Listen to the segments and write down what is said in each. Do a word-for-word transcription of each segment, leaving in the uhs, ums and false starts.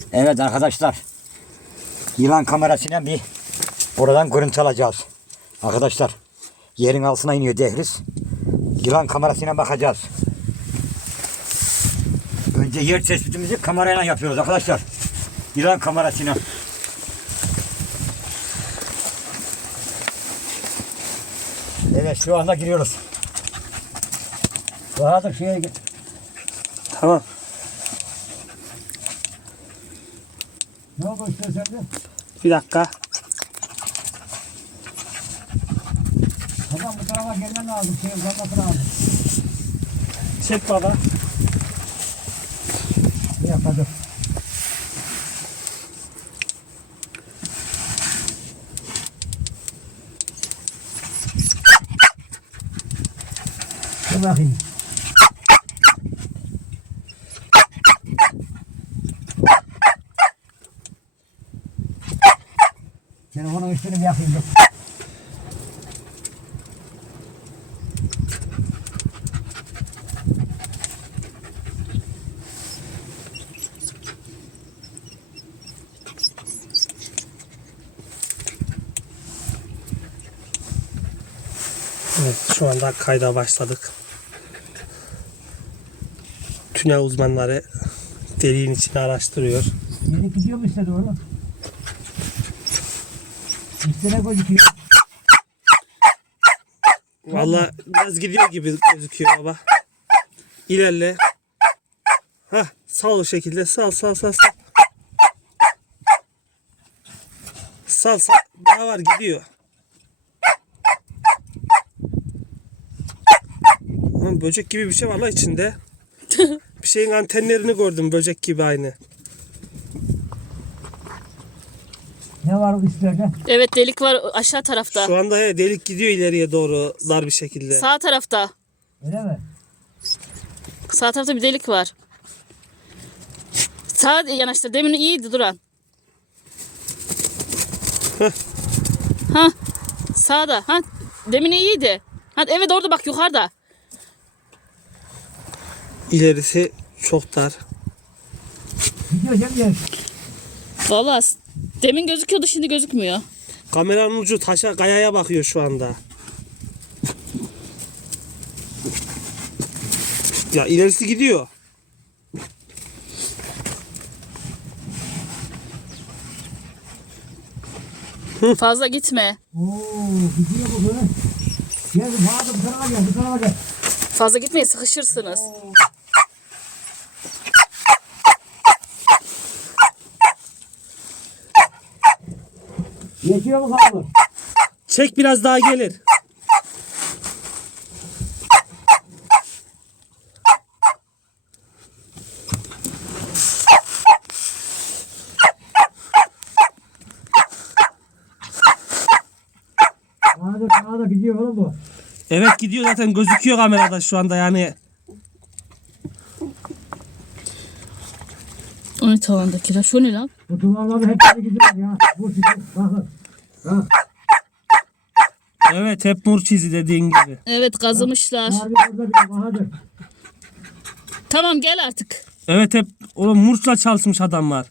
Evet arkadaşlar. Yılan kamerasıyla bir oradan görüntü alacağız. Arkadaşlar yerin altına iniyor dehliz. Yılan kamerasıyla bakacağız. Önce yer tespitimizi kamerayla yapıyoruz arkadaşlar. Yılan kamerasıyla. Evet şu anda giriyoruz. Bahadır şeye git. Tamam. Ne oldu işte sende? Bir dakika. Tamam bu tarafa gelmen lazım. Şey uzanması lazım. Çek baba. Bir dakika dur. Dur bakayım. Telefonun üstünü bir yakayım dur. Evet, şu anda kayda başladık. Tünel uzmanları deliğin içini araştırıyor. Yeni gidiyor mu işte doğru? Üstüne gözüküyor. Vallahi biraz gidiyor gibi gözüküyor baba. İlerle. Hah, sal o şekilde. Sal sal sal sal. Sal sal. Daha var, gidiyor. Ama böcek gibi bir şey var la içinde. Bir şeyin antenlerini gördüm, böcek gibi aynı. Ne var o üstlerde? Evet, delik var aşağı tarafta. Şu anda he, delik gidiyor ileriye doğru dar bir şekilde. Sağ tarafta. Öyle mi? Sağ tarafta bir delik var. Sağa yanaştır. Demin iyiydi Duran. Heh. Ha. Sağda. Ha. Demin iyiydi. Ha, evet orada bak yukarıda. İlerisi çok dar. Gidiyor Cemil. Vallahi demin gözüküyordu, şimdi gözükmüyor. Kameranın ucu taşa, kayaya bakıyor şu anda. Ya ilerisi gidiyor. Fazla gitme. Oo, gidiyor bu böyle. Gel Bahadır bu tarafa gel, bu tarafa gel. Fazla gitmeyin, sıkışırsınız. Geçiyor mu kaldı? Çek, biraz daha gelir. Bahadır, Bahadır gidiyor oğlum bu. Evet gidiyor, zaten gözüküyor kamerada şu anda yani. O ne tavandakiler? Şu ne lan? Bu duvarlarda hepsi gidiyor ya. Bu gidiyor. Bakın. Bak. Evet, hep nur çizi dediğin gibi. Evet, kazımışlar. Harbi burada bir Bahadır. Tamam, gel artık. Evet, hep o murçla çalışmış adamlar.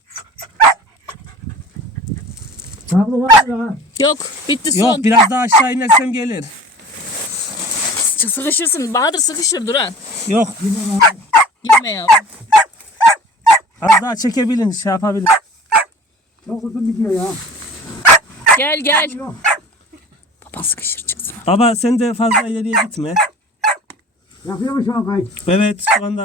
Kablo var mı ha? Yok, bitti son. Yok, biraz daha aşağı inersem gelir. Sıkışırsın. Bahadır sıkışır Duran. Yok, Gidiyor Bahadır. Girme yavrum. az daha çekebilin, şey yapabilin. Çok uzun gidiyor ya. Gel gel. Yok. Baban sıkışır, çıksın. Baba sen de fazla ileriye gitme. Yapıyor mu şu an kayıt? Evet, şu anda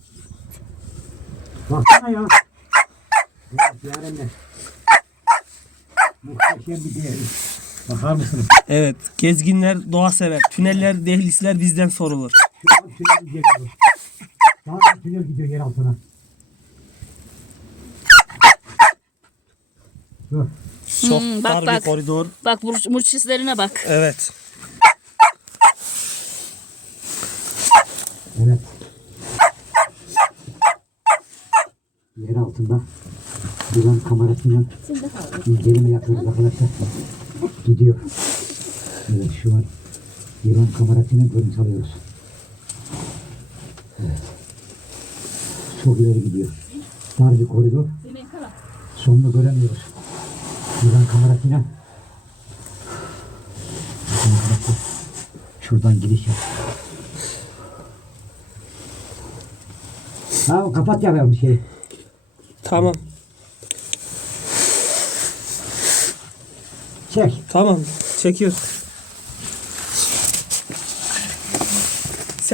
Baksana ya. Evet yarın muhteşem bir değer. Bakar mısınız? evet, gezginler doğa sever. Tüneller, dehlizler bizden sorulur. Şu an tünel gidiyor. Daha bir tünel gidiyor yer altına. Dur. Çok Hmm, bak, dar bak. bir koridor. Bak mur murçislerine bak. Evet. Evet. Yer altında yılan kamerasıyla inceleme yapıyoruz arkadaşlar. Gidiyor. Evet şu an yılan kamerasıyla görüntü alıyoruz. Evet. Çok ileri gidiyor. Dar bir koridor. Sonunu göremiyoruz. Yılan kamerasıyla. Şuradan giriş yap. Ha kapat ya ben bir şey. Tamam. Çek. Tamam. Çekiyoruz.